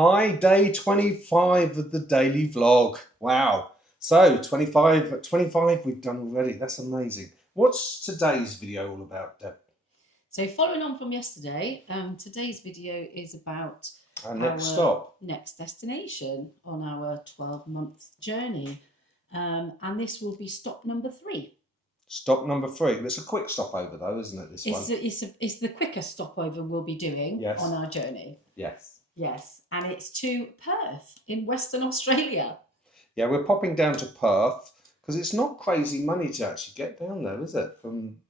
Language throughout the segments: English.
Hi, day 25 of the daily vlog. Wow. So 25 we've done already. That's amazing. What's today's video all about, Deb? So following on from yesterday, today's video is about Our next stop. next destination on our 12-month journey. And this will be stop number 3. Stop number 3. It's a quick stopover though, isn't it, this one? It's the quickest stopover we'll be doing on our journey. Yes. Yes, and it's to Perth in Western Australia. Yeah, we're popping down to Perth because it's not crazy money to actually get down there, is it?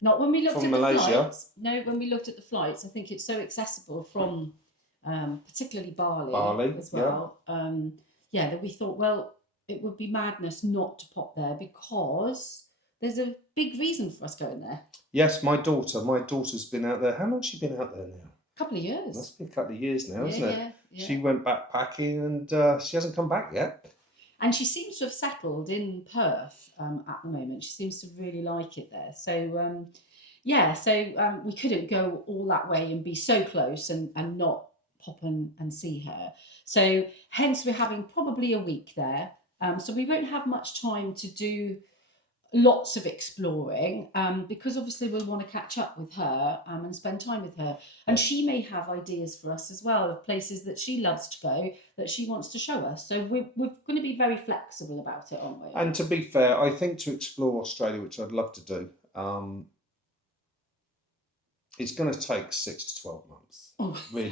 Not when we looked at Malaysia. The flights. No, when we looked at the flights, I think it's so accessible from particularly Bali as well. Yeah. That we thought, well, it would be madness not to pop there because there's a big reason for us going there. Yes, my daughter's been out there. How long's she been out there now? A couple of years. Must be a couple of years now, isn't it? Yeah. She went backpacking and she hasn't come back yet. And she seems to have settled in Perth at the moment. She seems to really like it there. So, we couldn't go all that way and be so close and not pop and see her. So hence we're having probably a week there. So we won't have much time to do lots of exploring because obviously we'll want to catch up with her and spend time with her, and she may have ideas for us as well of places that she loves to go that she wants to show us. So we're going to be very flexible about it, aren't we? And to be fair, I think to explore Australia, which I'd love to do, it's going to take 6 to 12 months.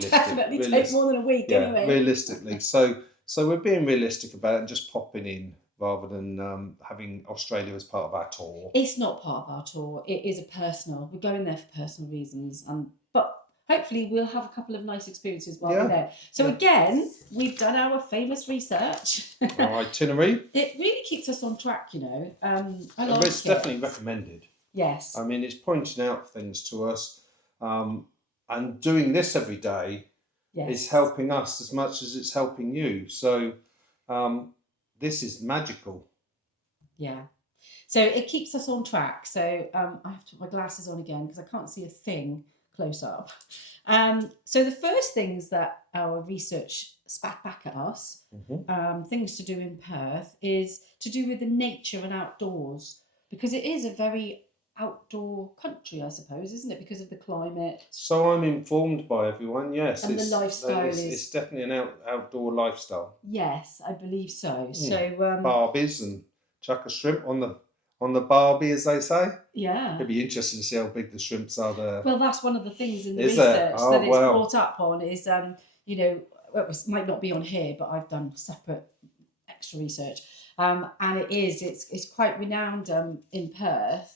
Definitely take more than a week anyway. Realistically. So we're being realistic about it and just popping in rather than having Australia as part of our tour. It's not part of our tour. It is a personal. We're going there for personal reasons, but hopefully we'll have a couple of nice experiences while we're there. So again, we've done our famous research. Our itinerary. It really keeps us on track, you know. It's definitely recommended. Yes. I mean, it's pointing out things to us, and doing this every day is helping us as much as it's helping you. So this is magical. Yeah. So it keeps us on track. So I have to put my glasses on again because I can't see a thing close up. So the first things that our research spat back at us, things to do in Perth, is to do with the nature and outdoors, because it is a very outdoor country, I suppose, isn't it? Because of the climate. So I'm informed by everyone, yes. And the lifestyle it's definitely an outdoor lifestyle. Yes, I believe so. So barbies and chuck a shrimp on the barbie, as they say. Yeah. It'd be interesting to see how big the shrimps are there. Well, that's one of the things in the research that it's brought up on is, it might not be on here, but I've done separate extra research. And it's quite renowned in Perth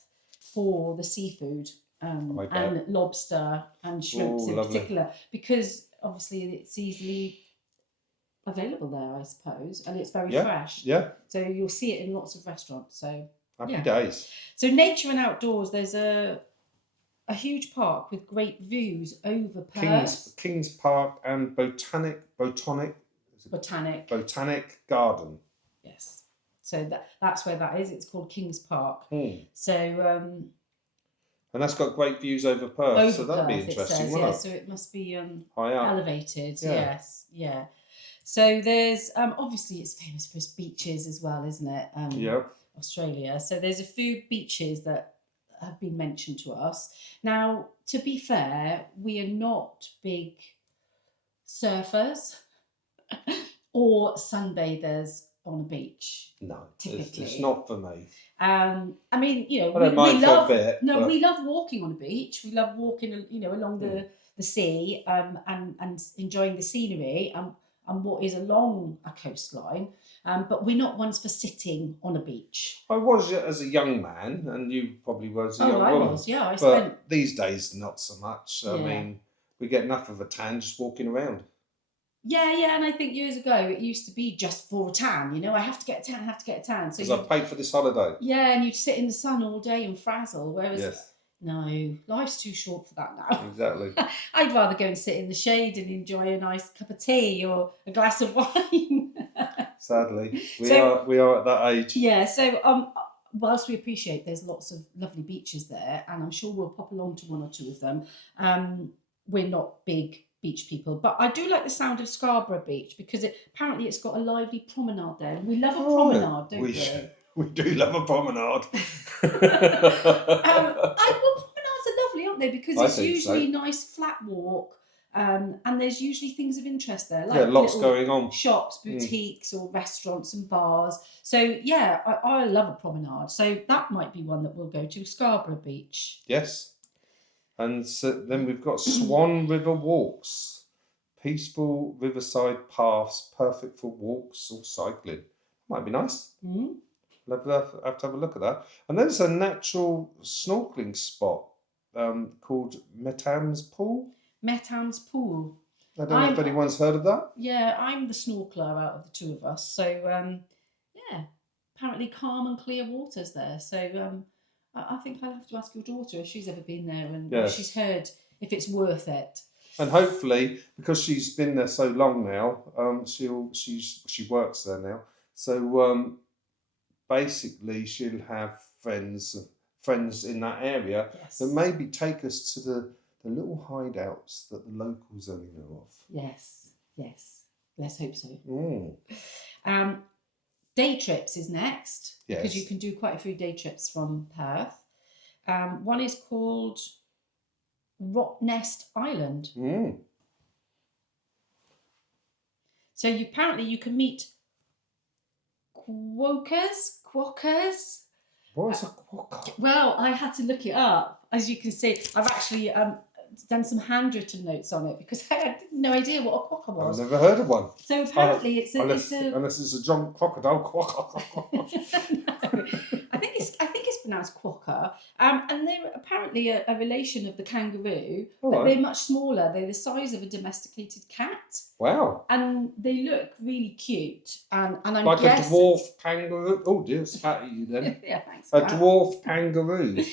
for the seafood and lobster and shrimps in particular, because obviously it's easily available there, I suppose, and it's very fresh. Yeah. So you'll see it in lots of restaurants. So happy days. So nature and outdoors, there's a huge park with great views over Perth. Kings Park and Botanic Garden. Yes. So that's where that is. It's called Kings Park. So and that's got great views over Perth. So that'd be interesting, wouldn't it? So it must be high up. Elevated. Yes. Yeah. So there's obviously it's famous for its beaches as well, isn't it? Australia. So there's a few beaches that have been mentioned to us. Now, to be fair, we are not big surfers or sunbathers on a beach. No, typically it's not for me. I mean, I don't mind for a bit. No, we love walking on a beach. We love walking, along the sea and enjoying the scenery and what is along a coastline. But we're not ones for sitting on a beach. I was as a young man, and you probably were as a young woman. I was, yeah. But these days, not so much. I mean, we get enough of a tan just walking around. Yeah, and I think years ago it used to be just for a tan. I have to get a tan, So because I paid for this holiday. Yeah, and you'd sit in the sun all day and frazzle. Whereas no, life's too short for that now. Exactly. I'd rather go and sit in the shade and enjoy a nice cup of tea or a glass of wine. Sadly, we are at that age. Yeah. So whilst we appreciate there's lots of lovely beaches there, and I'm sure we'll pop along to one or two of them, we're not big beach people, but I do like the sound of Scarborough Beach because apparently it's got a lively promenade there. And we love a promenade, don't we? We do love a promenade. Promenades are lovely, aren't they? Because I it's think usually so. nice flat walk, and there's usually things of interest there, Yeah, like lots little going on. shops, boutiques, or restaurants and bars. So yeah, I love a promenade. So that might be one that we'll go to, Scarborough Beach. Yes. And so then we've got Swan River Walks. Peaceful riverside paths, perfect for walks or cycling. Might be nice. Mm. Have to have a look at that. And then there's a natural snorkeling spot called Metam's Pool. Metam's Pool. I don't know if anyone's heard of that. Yeah, I'm the snorkeler out of the two of us. So yeah, apparently calm and clear waters there. So I think I'll have to ask your daughter if she's ever been there and if she's heard if it's worth it. And hopefully, because she's been there so long now, she works there now. So basically, she'll have friends in that area that maybe take us to the little hideouts that the locals only know of. Yes. Let's hope so. Day trips is next because you can do quite a few day trips from Perth. One is called Rottnest Island. So apparently you can meet quokkas. What is a quokka? Well, I had to look it up. As you can see, I've actually done some handwritten notes on it because I had no idea what a quokka was. I've never heard of one. So apparently unless it's a John crocodile quokka. No, I think it's pronounced quokka. And they're apparently a relation of the kangaroo, but they're much smaller. They're the size of a domesticated cat. Wow. And they look really cute. And I'm like a dwarf kangaroo. Oh dear, spat at you then. Yeah, thanks. A dwarf kangaroo.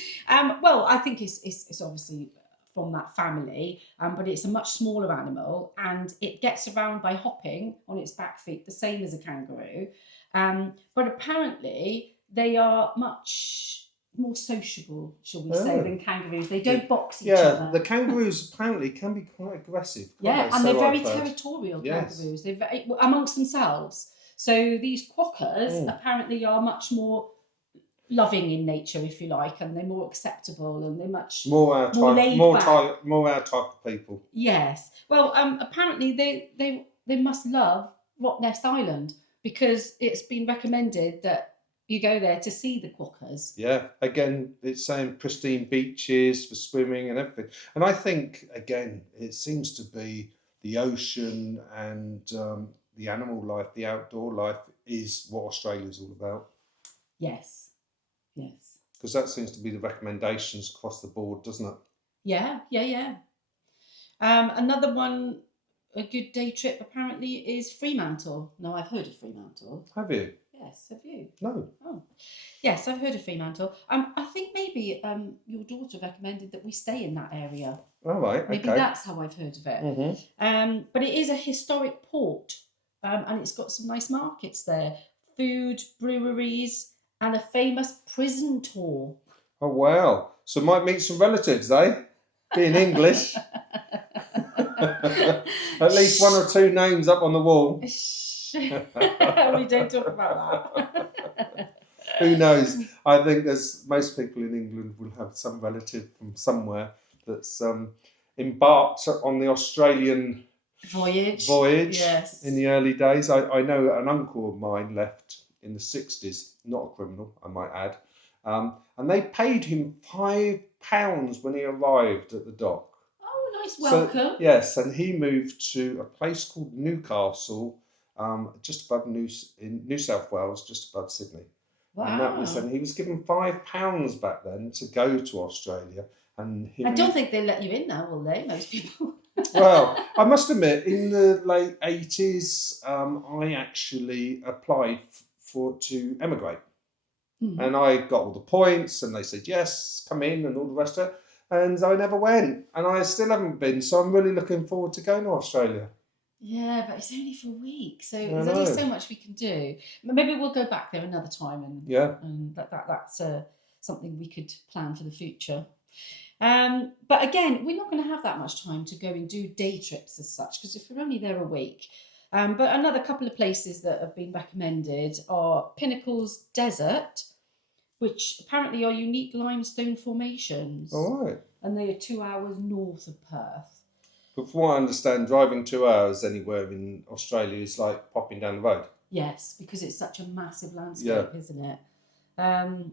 Well, I think it's obviously from that family, but it's a much smaller animal and it gets around by hopping on its back feet, the same as a kangaroo. But apparently they are much more sociable, shall we say, than kangaroos. They don't box each other. Yeah, the kangaroos apparently can be quite aggressive. Yeah, and they're very territorial, kangaroos. They're very, amongst themselves. So these quokkas apparently are much more loving in nature, if you like, and they're more acceptable and they're much more our type of people. Yes. Well, apparently they must love Rottnest Island because it's been recommended that you go there to see the quokkas. Yeah, again, it's saying pristine beaches for swimming and everything. And I think, again, it seems to be the ocean and the animal life, the outdoor life is what Australia's all about. Yes. Because that seems to be the recommendations across the board, doesn't it? Yeah. Another one, a good day trip apparently is Fremantle. No, I've heard of Fremantle. Have you? Yes, have you? No. Oh, yes, I've heard of Fremantle. I think maybe your daughter recommended that we stay in that area. All right. Maybe that's how I've heard of it. Mm-hmm. But it is a historic port, and it's got some nice markets there, food, breweries, and a famous prison tour. Oh wow! So might meet some relatives, eh? Being English. At least one or two names up on the wall. We don't talk about that. Who knows? I think most people in England will have some relative from somewhere that's embarked on the Australian voyage. Yes. In the early days. I know an uncle of mine left in the 60s, not a criminal, I might add. And they paid him £5 when he arrived at the dock. Oh, nice welcome. So, yes, and he moved to a place called Newcastle, just above in New South Wales, just above Sydney. Wow. And he was given £5 back then to go to Australia. And I don't think they let you in now, will they? Most people. Well, I must admit, in the late 80s, I actually applied to emigrate. Mm-hmm. And I got all the points and they said, yes, come in and all the rest of it. And I never went. And I still haven't been. So I'm really looking forward to going to Australia. Yeah, but it's only for a week. So there's only so much we can do. Maybe we'll go back there another time. And that's something we could plan for the future. But again, we're not going to have that much time to go and do day trips as such, because if we're only there a week. But another couple of places that have been recommended are Pinnacles Desert, which apparently are unique limestone formations. All right. And they are 2 hours north of Perth. But from what I understand, driving 2 hours anywhere in Australia is like popping down the road. Yes, because it's such a massive landscape, isn't it? And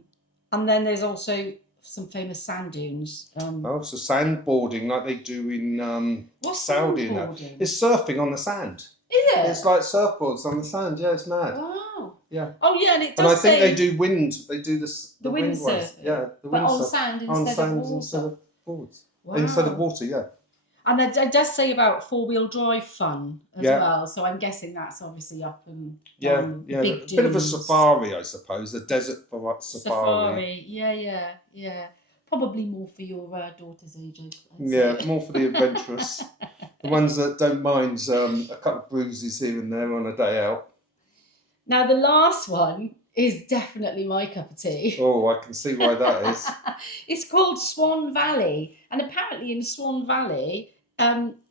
then there's also some famous sand dunes. So sandboarding like they do in What's Saudi and that. sandboarding? It's surfing on the sand. Is it? It's like surfboards on the sand. Yeah, it's mad. Wow. Yeah. Oh yeah, and it And does I think say they do wind. They do this the wind wind ones. surfing. Yeah, the but wind on surf. sand On instead sand of water. instead of boards. Wow. Instead of water, yeah. And it does say about 4-wheel drive fun as well. So I'm guessing that's obviously up and down yeah. big A bit of a dunes. safari, I suppose. A desert safari. Yeah. Probably more for your daughter's age. I'd Yeah, say. more for the adventurous. The ones that don't mind a couple of bruises here and there on a day out. Now the last one is definitely my cup of tea. Oh, I can see why that is. It's called Swan Valley, and apparently in Swan Valley,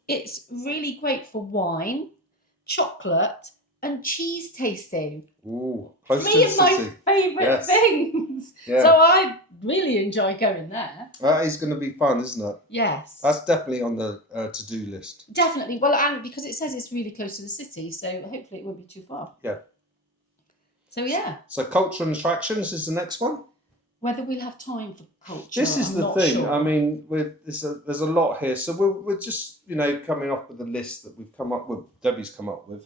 it's really great for wine, chocolate, and cheese tasting. Ooh, close Three to the of my city. favourite things. Yeah. So I really enjoy going there. That is going to be fun, isn't it? Yes. That's definitely on the to-do list. Definitely. Well, and because it says it's really close to the city, so hopefully it won't be too far. Yeah. So yeah. So culture and attractions is the next one. Whether we'll have time for culture, This is I'm the not thing. sure. I mean, there's a lot here. So we're just coming up with a list that we've come up with. Debbie's come up with.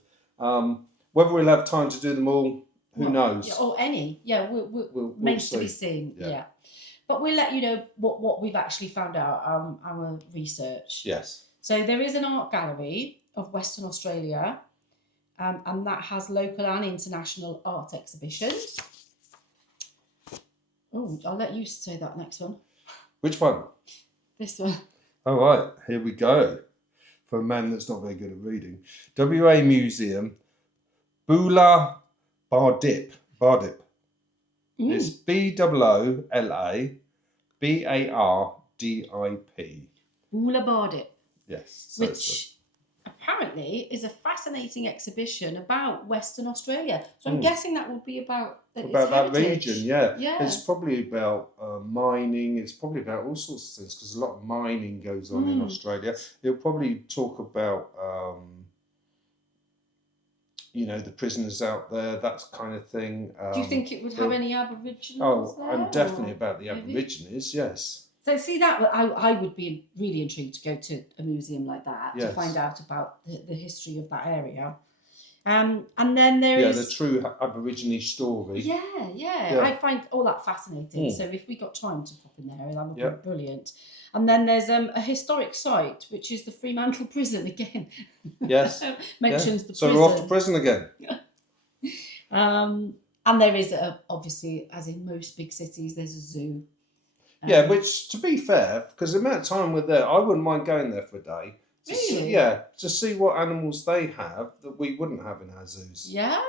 Whether we'll have time to do them all, who knows? Yeah, or any. Yeah, we'll meant to be seen. Yeah. But we'll let you know what we've actually found out, our research. Yes. So there is an art gallery of Western Australia, and that has local and international art exhibitions. Oh, I'll let you say that next one. Which one? This one. All right, here we go. For a man that's not very good at reading. WA Museum, Boola Bardip. It's BOOLABARDIP. Boola Bardip. Yes. Which apparently is a fascinating exhibition about Western Australia. So I'm guessing that would be about that region, yeah. Yeah. It's probably about mining. It's probably about all sorts of things because a lot of mining goes on in Australia. It'll probably talk about the prisoners out there, that kind of thing. Do you think it would have any Aboriginals there? I'm definitely about the Aborigines, yes. So see that, I would be really intrigued to go to a museum like that to find out about the history of that area. And then there is... Yeah, the true Aborigine story. Yeah. I find all that fascinating. So if we got time to pop in there, that would be brilliant. And then there's a historic site, which is the Fremantle Prison again. Yes. Mentions the prison. So we're off to prison again. And there is, obviously, as in most big cities, there's a zoo. Which, to be fair, because the amount of time we're there, I wouldn't mind going there for a day. Really? To see what animals they have that we wouldn't have in our zoos. Yeah.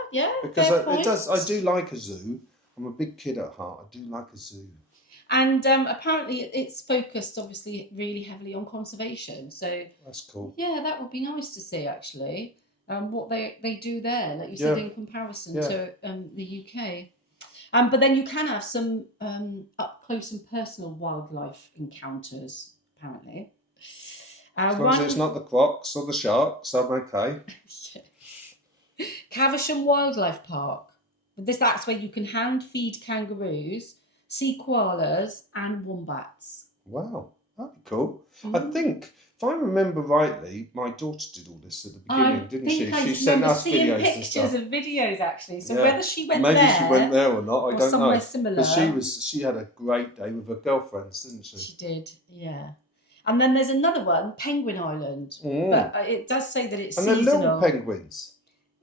Because I do like a zoo. I'm a big kid at heart. I do like a zoo. And apparently it's focused, obviously, really heavily on conservation. So that's cool. Yeah, that would be nice to see, actually, what they do there, like you said, in comparison to the UK. But then you can have some up close and personal wildlife encounters, apparently. As long as it's not the quokkas or the sharks, I'm okay. Caversham Wildlife Park. That's where you can hand feed kangaroos, see koalas and wombats. Wow, that'd be cool. I think, if I remember rightly, my daughter did all this at the beginning, didn't she? She sent us videos and stuff. Pictures of videos, actually. So whether she went Maybe there... she went there or not, I don't know. Somewhere similar. But she had a great day with her girlfriends, didn't she? She did, yeah. And then there's another one, Penguin Island. But it does say that it's seasonal. And they're little penguins.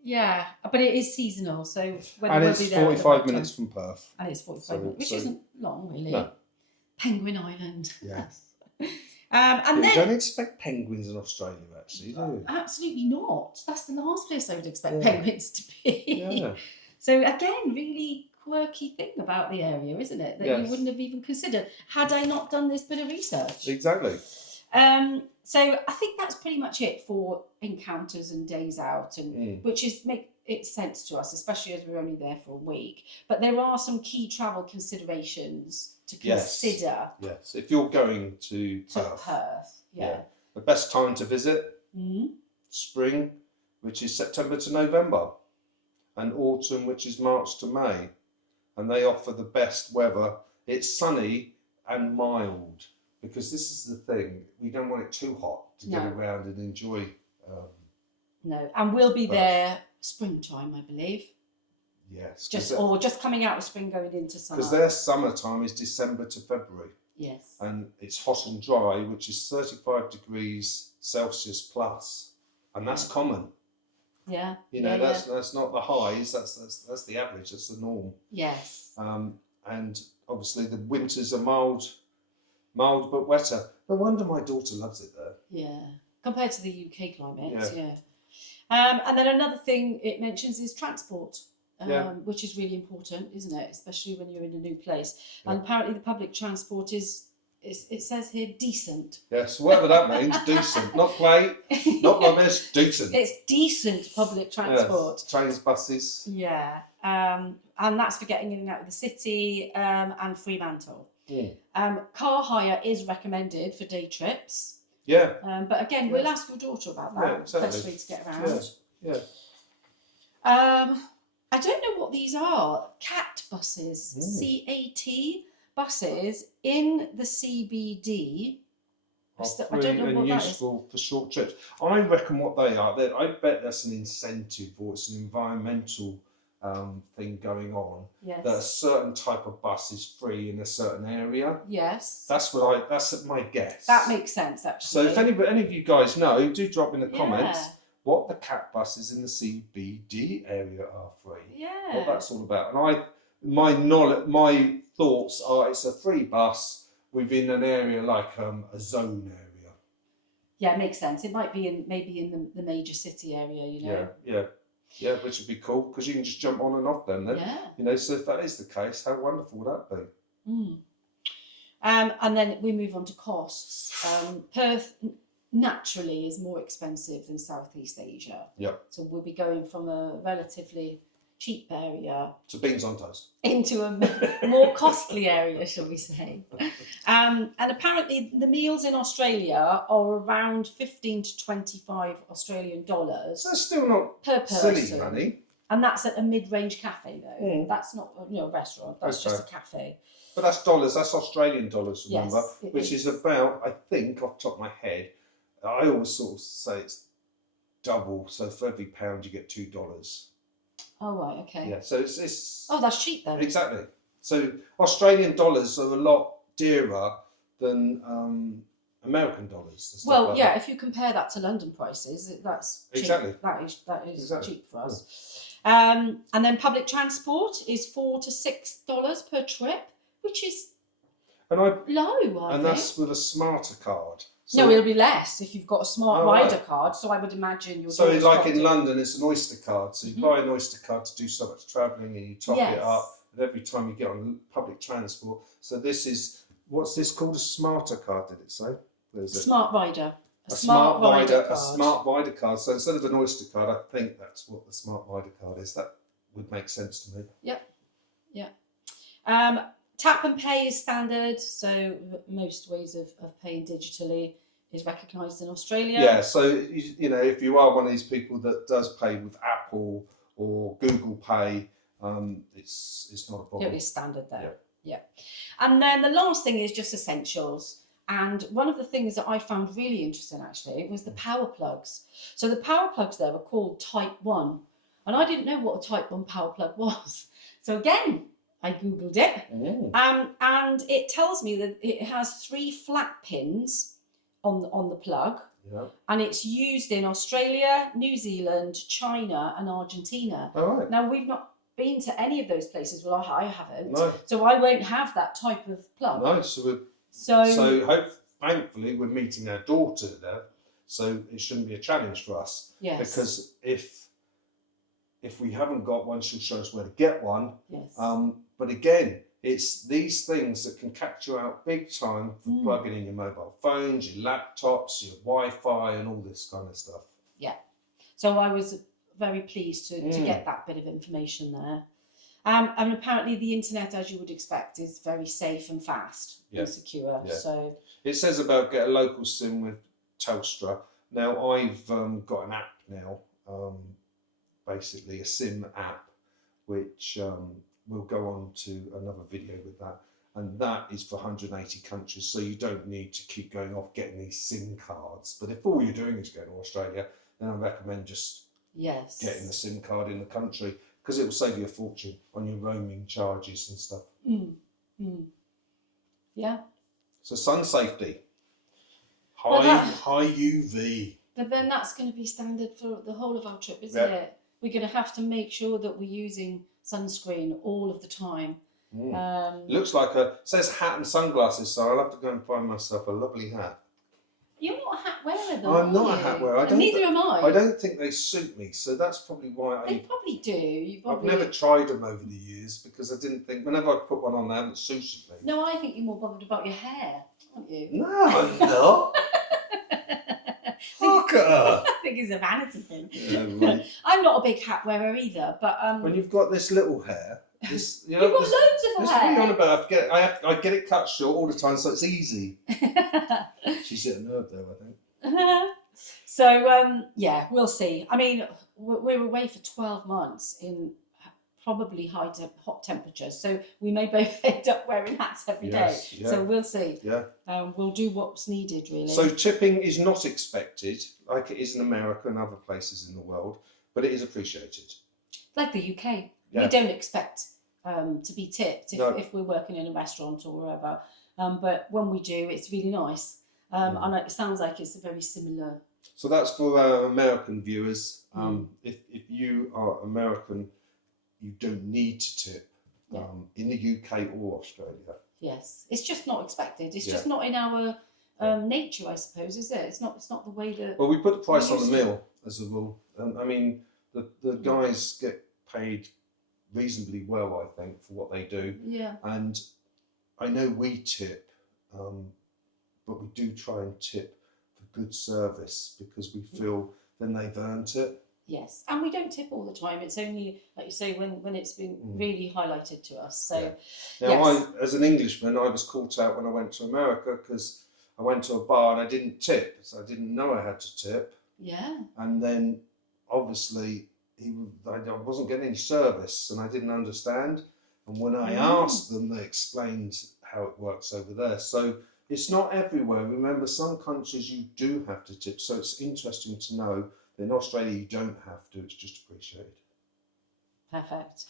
Yeah, but it is seasonal, so and it's 45 minutes from Perth. And it's 45 minutes, which isn't long, really. No. Penguin Island. Yes. And then, you don't expect penguins in Australia, actually, do you? Absolutely not. That's the last place I would expect penguins to be. Yeah. So again, really quirky thing about the area, isn't it? That you Yes. wouldn't have even considered had I not done this bit of research. Exactly. So I think that's pretty much it for encounters and days out, and which is make it sense to us, especially as we're only there for a week. But there are some key travel considerations to consider. Yes. If you're going to Perth, yeah. The best time to visit, spring, which is September to November, and autumn, which is March to May. And they offer the best weather. It's sunny and mild, because this is the thing. We don't want it too hot to get around and enjoy. No, and we'll be there springtime, I believe. Yes. Just coming out of spring, going into summer. Because their summertime is December to February. Yes. And it's hot and dry, which is 35 degrees Celsius plus, and that's common. Yeah. That's not the highs. That's the average. That's the norm. Yes. And obviously the winters are mild but wetter. No wonder my daughter loves it there. Yeah. Compared to the UK climate. Yeah. And then another thing it mentions is transport. Which is really important, isn't it? Especially when you're in a new place. Yeah. And apparently the public transport is it says here, decent. Yes, whatever that means, decent. Not great, not rubbish, decent. It's decent public transport. Yes. Trains, buses. Yeah. And that's for getting in and out of the city, and Fremantle. Car hire is recommended for day trips. Yeah. But again, we'll ask your daughter about that. Yeah, exactly. Best way to get around. Yeah. I don't know what these are. CAT buses, CAT buses in the CBD. I don't know what that is. Useful for short trips. I reckon what they are. I bet that's an incentive, or it's an environmental thing going on. Yes. That a certain type of bus is free in a certain area. Yes. That's my guess. That makes sense, actually. So if any of you guys know, do drop in the comments what the CAT buses in the CBD area are free. Yeah. What that's all about. And my thoughts are it's a free bus within an area like a zone area. Yeah, it makes sense. It might be maybe in the major city area, Yeah, which would be cool because you can just jump on and off them then. Yeah. So if that is the case, how wonderful would that be? And then we move on to costs. Perth naturally is more expensive than Southeast Asia. Yep. So we'll be going from a relatively cheap area to beans on toast into a more costly area, shall we say. And apparently the meals in Australia are around 15 to 25 Australian dollars. So that's still not per person. Silly money. And that's at a mid-range cafe though. That's not a restaurant, that's just a cafe. But that's dollars, that's Australian dollars, remember? Yes, which is about, I think, off the top of my head, I always sort of say it's double. So for every pound you get $2. Oh right, okay. Yeah, so it's oh, that's cheap then. Exactly. So Australian dollars are a lot dearer than American dollars. Well, if you compare that to London prices, that's cheap. Exactly. That is cheap for us. And then public transport is $4 to $6 per trip, which is low. And that's with a smarter card. So no, it'll be less if you've got a smart rider card. So I would imagine you're. So like in London, it's an Oyster card. So you buy an Oyster card to do so much travelling, and you top it up. And every time you get on public transport. So this is what's this called? A smarter card? Did it say? Smart rider. A smart rider card. So instead of an Oyster card, I think that's what the smart rider card is. That would make sense to me. Yep. Tap and pay is standard, so most ways of paying digitally is recognised in Australia. Yeah, so if you are one of these people that does pay with Apple or Google Pay, it's not a problem. It's standard there. Yeah. And then the last thing is just essentials. And one of the things that I found really interesting actually was the power plugs. So the power plugs there were called Type 1. And I didn't know what a Type 1 power plug was. So again, I googled it, and it tells me that it has 3 flat pins on the plug, and it's used in Australia, New Zealand, China, and Argentina. All right. Now we've not been to any of those places. Well, I haven't, so I won't have that type of plug. No, thankfully we're meeting our daughter there, so it shouldn't be a challenge for us. Yes. Because if if we haven't got one, she'll show us where to get one. Yes. But again, it's these things that can catch you out big time for plugging in your mobile phones, your laptops, your Wi-Fi, and all this kind of stuff. Yeah. So I was very pleased to get that bit of information there. And apparently the internet, as you would expect, is very safe and fast and secure. Yeah. So it says about get a local SIM with Telstra. Now I've got an app now, basically a SIM app, which we'll go on to another video with that. And that is for 180 countries, so you don't need to keep going off getting these SIM cards. But if all you're doing is going to Australia, then I recommend just getting the SIM card in the country, because it will save you a fortune on your roaming charges and stuff. Yeah. So sun safety, high UV. But then that's going to be standard for the whole of our trip, isn't it? We're going to have to make sure that we're using sunscreen all of the time. Looks like it says hat and sunglasses, so I'll have to go and find myself a lovely hat. You're not a hat wearer though, I'm not a hat wearer. Neither am I. I don't think they suit me, so that's probably why They probably do. I've never tried them over the years, because I didn't think, whenever I put one on, they haven't suited me. No, I think you're more bothered about your hair, aren't you? No, I'm not. Look at her. I think it's a vanity thing. Yeah, right. I'm not a big hat wearer either, but when you've got this little hair, this, you know, you've got loads of hair. What are you on about? I get it cut short all the time, so it's easy. She's hit a nerve though, I think. So yeah, we'll see. I mean, we're away for 12 months in probably hot temperatures, so we may both end up wearing hats every day. Yeah. So we'll see. Yeah. We'll do what's needed, really. So tipping is not expected, like it is in America and other places in the world, but it is appreciated. Like the UK, Yeah. we don't expect to be tipped if we're working in a restaurant or wherever. But when we do, it's really nice. And it sounds like it's a very similar. So that's for our American viewers. If you are American, you don't need to tip in the UK or Australia. Yes, it's just not expected. It's just not in our nature, I suppose, is it? It's not the way that. Well, we put the price on the meal as a rule. I mean, the guys get paid reasonably well, I think, for what they do. Yeah. And I know we tip, but we do try and tip for good service, because we feel then they've earned it. Yes, and we don't tip all the time. It's only, like you say, when it's been really highlighted to us. So, Now, as an Englishman, I was caught out when I went to America, because I went to a bar and I didn't tip, so I didn't know I had to tip. Yeah. And then, obviously, I wasn't getting any service, and I didn't understand. And when I asked them, they explained how it works over there. So it's not everywhere. Remember, some countries you do have to tip. So it's interesting to know that in Australia you don't have to. It's just appreciated. Perfect.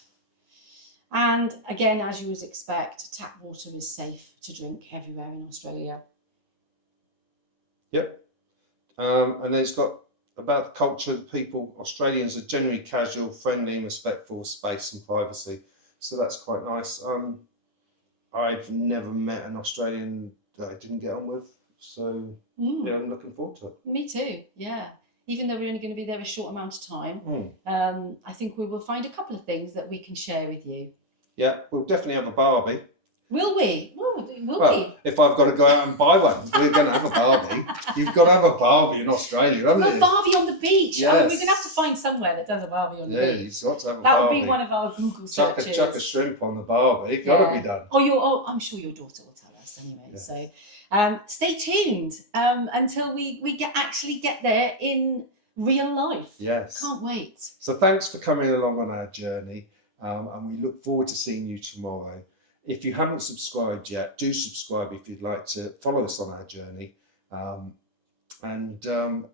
And again, as you would expect, tap water is safe to drink everywhere in Australia. Yep. And then it's got about the culture of the people. Australians are generally casual, friendly, and respectful of space and privacy. So that's quite nice. I've never met an Australian that I didn't get on with. So yeah, I'm looking forward to it. Me too, yeah. Even though we're only going to be there a short amount of time, I think we will find a couple of things that we can share with you. Yeah, we'll definitely have a Barbie. Will we? Will we? If I've got to go out and buy one, we're going to have a Barbie. You've got to have a Barbie in Australia, haven't you? Barbie on the beach. Yes. I mean, we're going to have to find somewhere that does a Barbie on the beach. Yeah, you've got to have a That Barbie. would be one of our Google searches. Chuck a shrimp on the Barbie. Got to be done. I'm sure your daughter will tell us anyway. Yeah. So stay tuned until we actually get there in real life. Yes. Can't wait. So thanks for coming along on our journey, and we look forward to seeing you tomorrow. If you haven't subscribed yet, do subscribe if you'd like to follow us on our journey.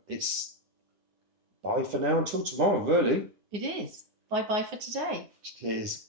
It's bye for now until tomorrow, really. It is. Bye-bye for today. Cheers.